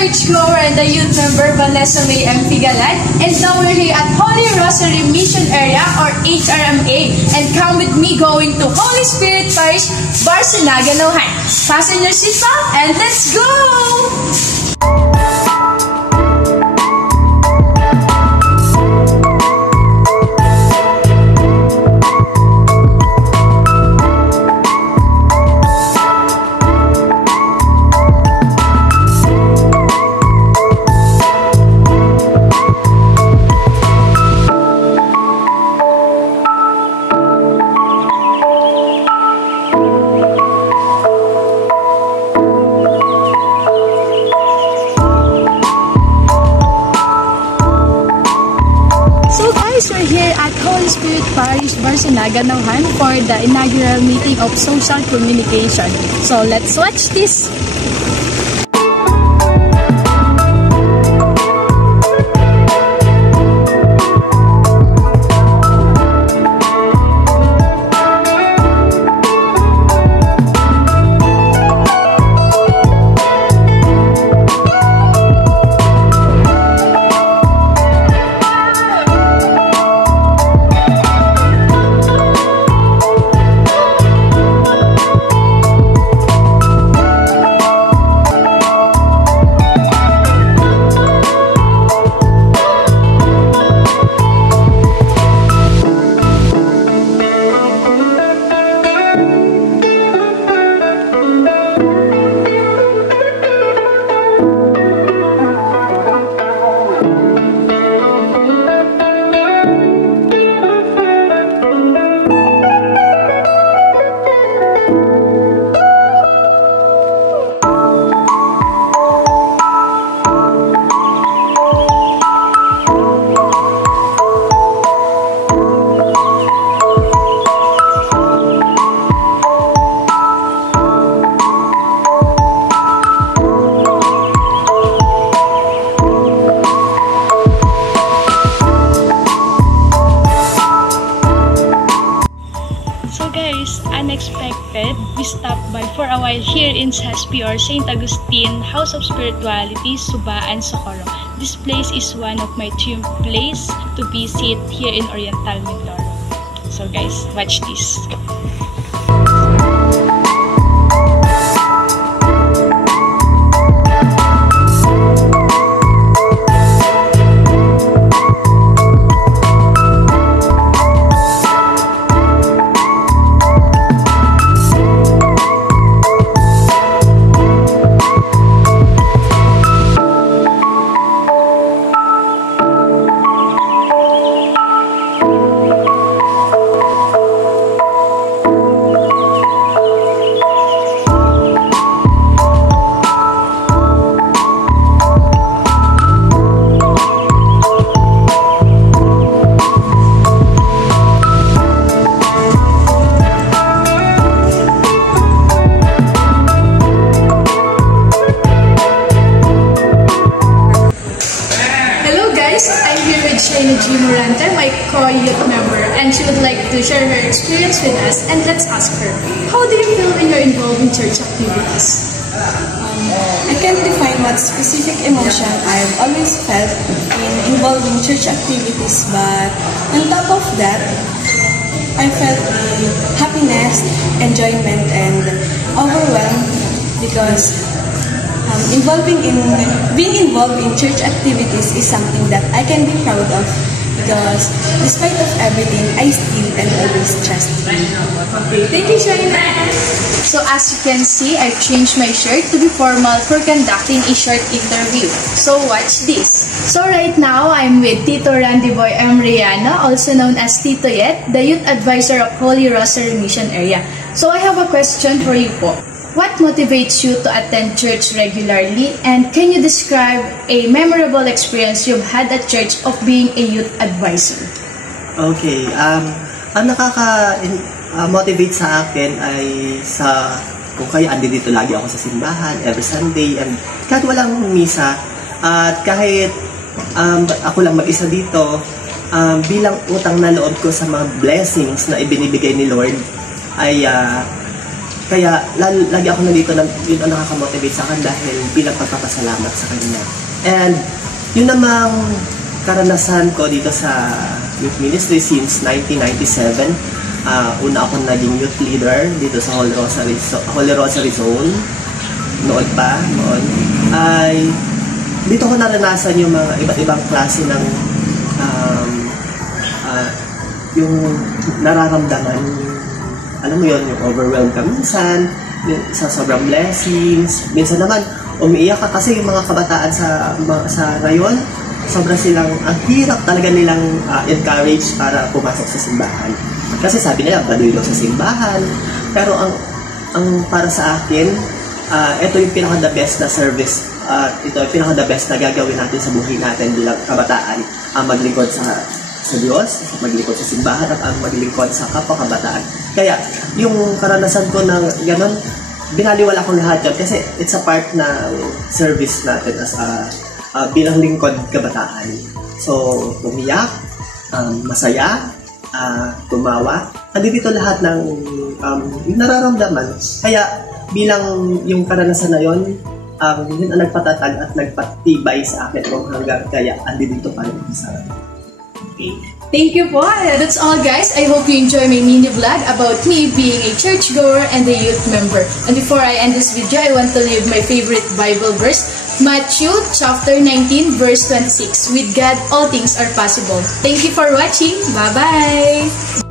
churchgoer and the youth member Vanessa May M. Figalan, and now we're here at Holy Rosary Mission Area or HRMA, and come with me going to Holy Spirit Parish, Barcinaga, Nauhan. Fasten your seatbelt and let's go! We're here at Holy Spirit Parish, Barcinaga, Nauhan for the inaugural meeting of social communication. So let's watch this! Unexpected, we stopped by for a while here in SASP or St. Augustine House of Spirituality, Suba and Socorro. This place is one of my dream place to visit here in Oriental Mindoro. So guys, watch this. My co-youth member, and she would like to share her experience with us, and let's ask her, how do you feel when you're involved in church activities? I can't define what specific emotion I've always felt in involving church activities, but on top of that, I felt happiness, enjoyment, and overwhelmed because being involved in church activities is something that I can be proud of. Because despite of everything, I still and always trust him. Okay, thank you, China. So as you can see, I've changed my shirt to be formal for conducting a short interview. So watch this. So right now, I'm with Tito Randy Boy M. Riana, also known as Tito Yet, the Youth Advisor of Holy Rosary Mission Area. So I have a question for you po. What motivates you to attend church regularly, and can you describe a memorable experience you've had at church of being a youth advisor? Okay, ang nakaka-motivate sa akin ay kung kayo andito lagi ako sa simbahan every Sunday, and kahit walang misa at kahit ako lang mag-isa dito, bilang utang na loob ko sa mga blessings na ibinibigay ni Lord ay Kaya lagi ako nandito na yun ang nakaka-motivate sa akin dahil bilang pagpapasalamat sa Kanya. And yun namang karanasan ko dito sa youth ministry since 1997. Una ako naging youth leader dito sa Holy Rosary Zone. Noon, ay dito ko naranasan yung mga iba't ibang klase ng yung nararamdaman, alam mo yun, yung overwhelmed ka minsan, sa sobrang blessings. Minsan naman, umiiyak ka kasi yung mga kabataan sa ngayon, sobrang silang, ang hirap talaga nilang encourage para pumasok sa simbahan. Kasi sabi nila, baduy daw sa simbahan. Pero ang para sa akin, ito yung pinaka-the best na service. Ito yung pinaka-the best na gagawin natin sa buhay natin bilang kabataan. Ang maglingkod sa Diyos, maglingkod sa simbahan, at ang maglingkod sa kapwa-kabataan. Kaya, yung karanasan ko ng gano'n, binaliwala ko lahat yan kasi it's a part na service natin as bilang lingkod kabataan. So, umiyak, masaya, tumawa, nandito lahat ng nararamdaman. Kaya, bilang yung karanasan na yun, yun ang nagpatatag at nagpatibay sa akin kung hanggang kaya andito pa rin sa Thank you po. That's all, guys. I hope you enjoy my mini vlog about me being a churchgoer and a youth member. And before I end this video, I want to leave my favorite Bible verse, Matthew chapter 19, verse 26. With God, all things are possible. Thank you for watching. Bye-bye!